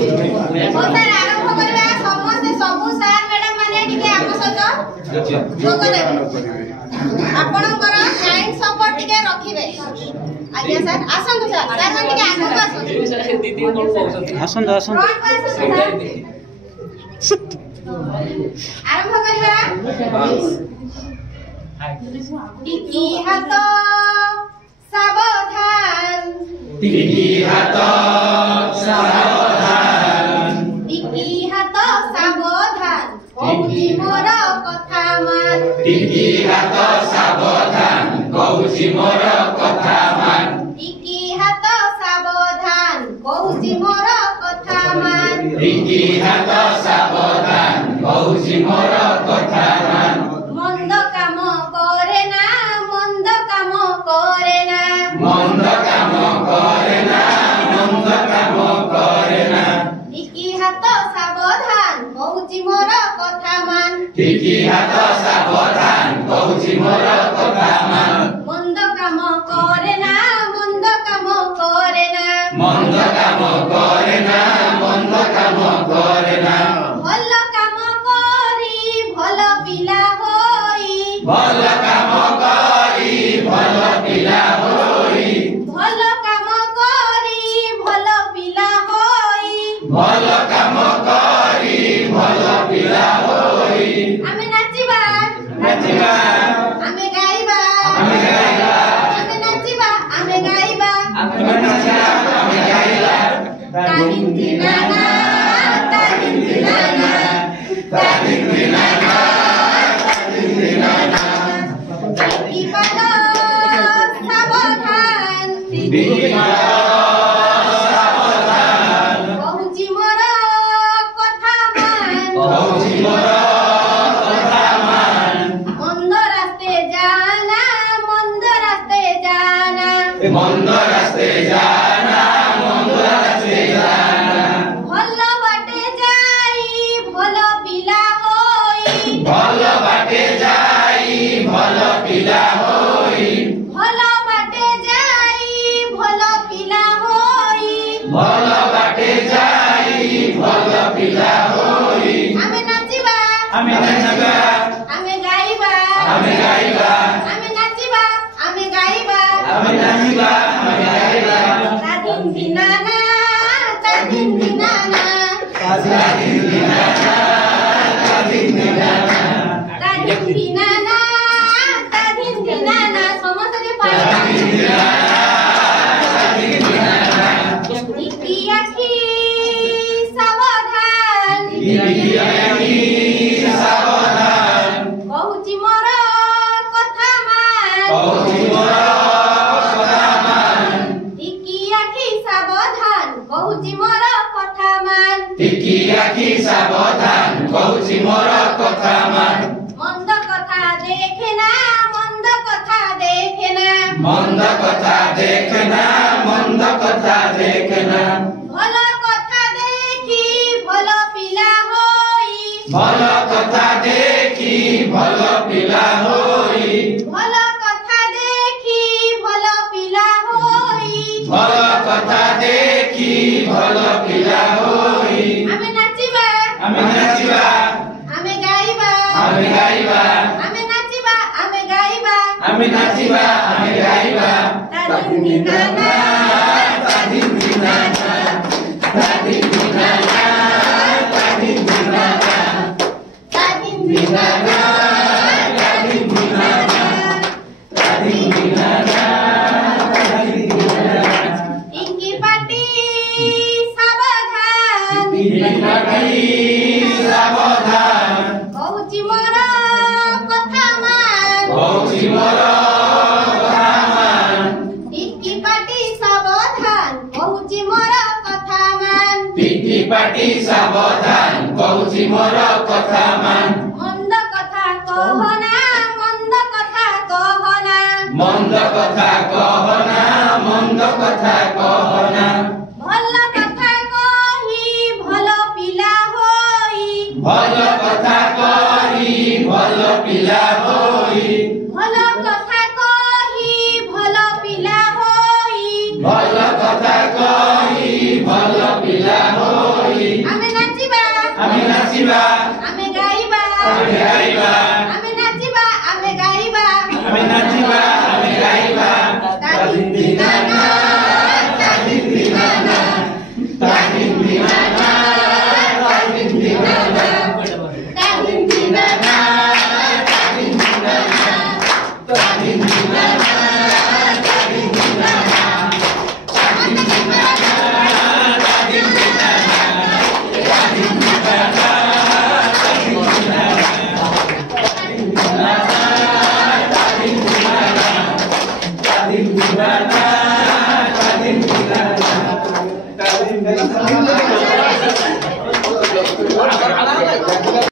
sir आरंभ करबा समस्त सब सर मैडम माने टिके आम सहित जोग देबे आपनकर काइंड सपोर्ट टिके रखिबे आज्ञा सर आसन सर सर मन टिके आगो आसन आरंभ करबा टिकी हाथ सावधान टिकी हाथ सावधान टिकी हाथ सावधान कहूची मोर कथा मान टिकी हाथ सावधान कहूची मोर कथा मान टिकी हाथ सावधान कहूची मोर कथा मान टिकी हाथ सावधान कहूची मोर कथा मान मंद काम करे ना मंद काम करे ना मंद काम करे ना मंद काम करे ना टिकी हाथ सावधान कहूची मोर कथा मान टिकी हाथ सावधान कहूची मोर कथा मान मंद काम करे ना मंद काम करे ना मंद काम करे ना मंद काम करे ना भल काम करी भल पिला होई भल काम करी भल पिला होई भल काम करी भल पिला होई भल काम करी भल पिला होई आमे नाचिबा नाचिबा आमे गाइबा आमे गाइबा आमे नाचिबा आमे गाइबा आमे नाचिबा आमे गाइबा ताहिन दिनाना ताहिन दिनाना ताहिन दिनाना ताहिन दिनाना टिकी पाद सावधान टिकी सावधान कहूची मोर कथा मान कहूची मोर कथा मान मंद रास्ते जाना मंद रास्ते जाना मंद रास्ते जाना मंद रास्ते जाना भल बाटे जाई भल पिला होई भल बाटे जाई भल पिला होई भल बाटे जाई भल पिला होई भल बाटे जाई भल पिला होई आमे नाचिबा आमे नाचिबा आमे गाइबा आमे गाइबा आमे नाचिबा आमे गाइबा आमे नाचिबा आमे गाइबा तादिन दिनाना तादिन दिनाना तादिन दिनाना तादिन दिनाना तादिन दिनाना तादिन दिनाना समस्तले पाइबा तादिन दिनाना तादिन दिनाना टिकी आखी सावधान टिकी आखी सावधान कहूची मोर कथा मान कहूची मोर कथा मान टिकी आखी सावधान कहूची मोर कथा मान टिकी आखी सावधान कहूची मोर कथा मान मंद कथा देखेना मंद कथा देखेना मंद कथा देखना मंद कथा देखना भल कथा देखी भल पिला होई भल कथा देखी भल पिला होई भल कथा देखी भल पिला होई भल कथा देखी भल पिला होई आमे नाचिबा आमे नाचिबा आमे गाइबा आमे गाइबा आमे नाचिबा आमे गाइबा आमे नाचिबा आमे गाइबा तादिन दिनाना तादिन दिनाना तादिन दिनाना तादिन दिनाना तादिन दिनाना तादिन दिनाना तादिन दिनाना तादिन दिनाना टिकी पाटी सावधान टिकी पाटी सावधान कहूची मोर कथा मान कहूची मोर कथा मान टिकी पाटी सावधान कहूची मोर कथा मान टिकी पाटी सावधान कहूची मोर कथा मान मंद कथा कहना मंद कथा कहना मंद कथा कहना मंद कथा कहना भल कथा कही भल पिला होई भल कथा कही भल पिला होई भल कथा कही भल पिला होई भल कथा कही भल पिला होई ଆଚ୍ଛା